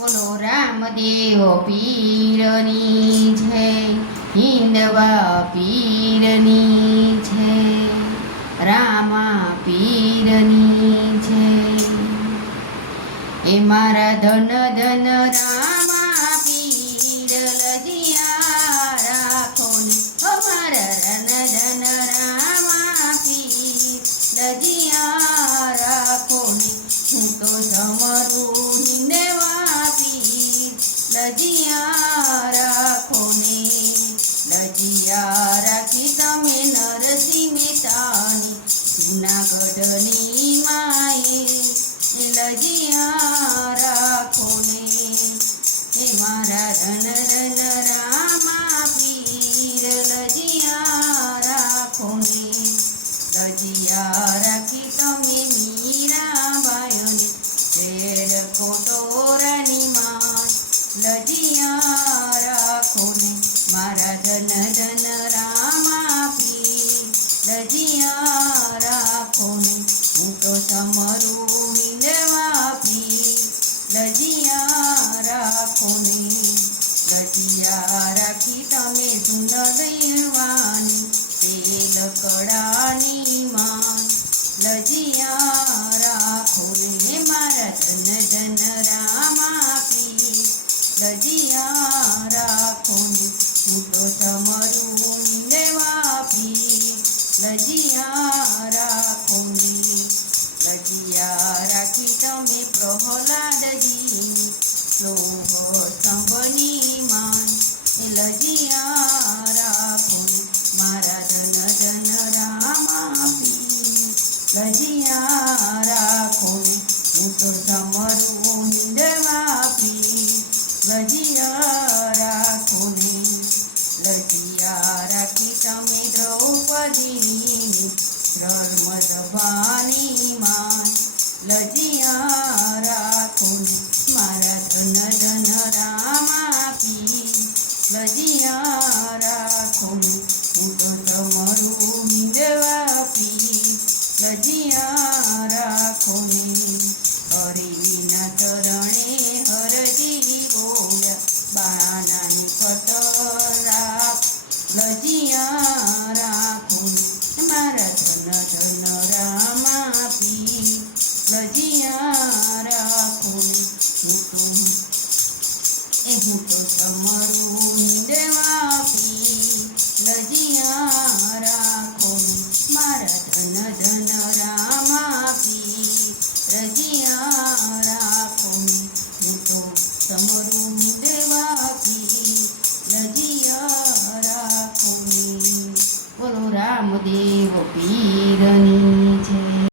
બોલો રામદેવ પીરની છે, હિંદવા પીરની છે, રામા પીરની છે. એ મારા ધન ધન રામા લજિયા રાખી તમે નરસિંહ મહેતાની જૂનાગઢની માએ હિંદવા પીર લજિયા રાખો ને. લજિયા રાખી તમે સુંદર દૈવાની તે કડાની માન લજિયા મારા ધન ધન રામા પીર લજિયા રાખો ને, હું તો સમરું હિંદવા લજિયા લજિયા રાખી તમે પ્રહલાદજી. લોહ સંભની માન લજિયા રાખો. મારા ધન ધન રામા પીર લજિયા રાખો. હું તો સમરું હિંદવાપી લજિયા રાખો લજિયા રાખી તમે દ્રૌપદીની. ધર્મસભાની માન લજિયા રાખું, મારા ધન ધન રામા પીર લજિયા રાખો હું તો તમારું હિંદવા પીર લજિયા રાખો ને હરિના ચરણે હરજી બોલ્યા, બાણાની પટરા લજિયા પીર રાખો હું તો એ હું તો તમારું દેવા પી લજિયા રાખો. મારા ધન ધન રામા પી રજિયા રાખો. હું તો તમારું દેવા પી લજિયા રાખો. બોલો રામદેવ પીરની